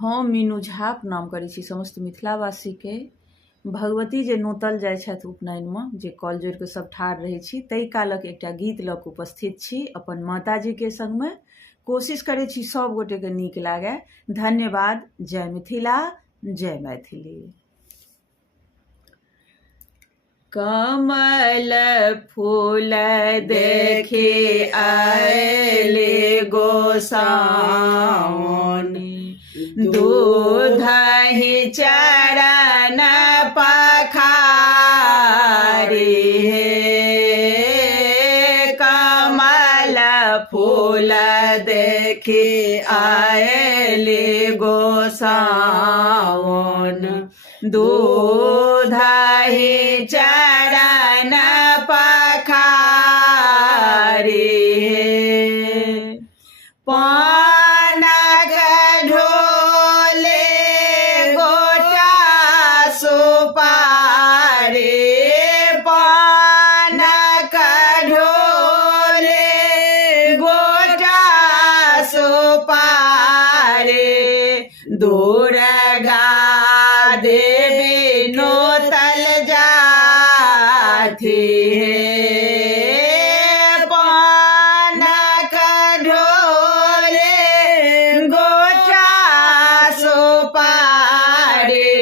हम मीनू झा प्रणाम करै छी समस्त मिथिलावासीके। भगवती जे नोतल जाइ छथि उपनयनमे, जे कल जोड़िकऽ सब ठाढ़ रहै छी, ताहि कालक एकटा गीत लऽ कऽ उपस्थित छी अपन माताजीके संगमे। कोशिश करै छी सब गोटेके नीक लागै। धन्यवाद। जय मिथिला, जय मैथिली। कमल फूल देखे आएले गोसाउनी, दूधहि चरण पखारी हे। कमल फूल देखे आएले गोसाउन, दूधहि चरण पखारी हे। पानक ढोले गोटा सुपारी, पानक ढोले गोटा सुपारी, दुर्गा देवी नोतल जाथी हे। पानक ढोले गोटा सुपारी,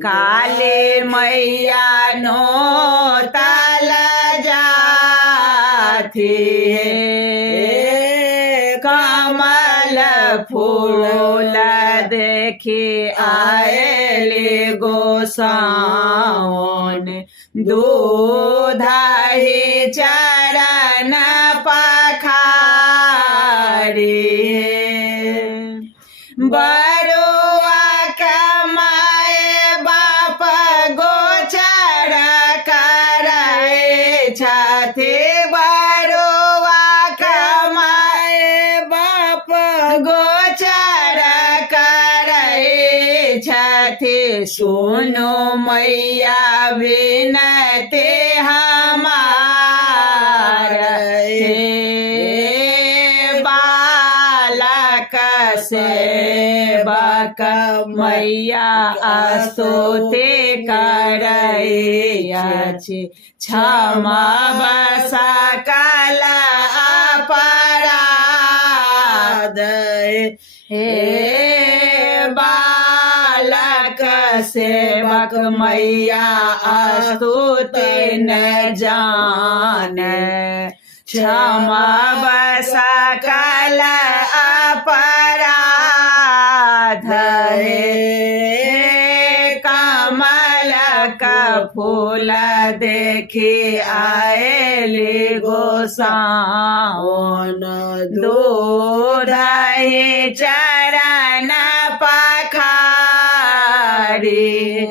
काली मैया नोतल जाथी हे। कमल फूल देखे आएले गोसाउन, दूधहि चरण पखारी हे। बरुआ कमाए बाप गोचर करै छथि, बरुआ कमाए बाप गोचर करै छथि। सुनो मैया विनती हमार हे। बालक सेवक मैया स्तुति करै अछि, क्षमा सकल अपराध हे। बालक सेवक मैया स्तुति न जाने, क्षमा सकल अपराध हे। कमलक फूल देखे आएले गोसाउन, दूधहि चरण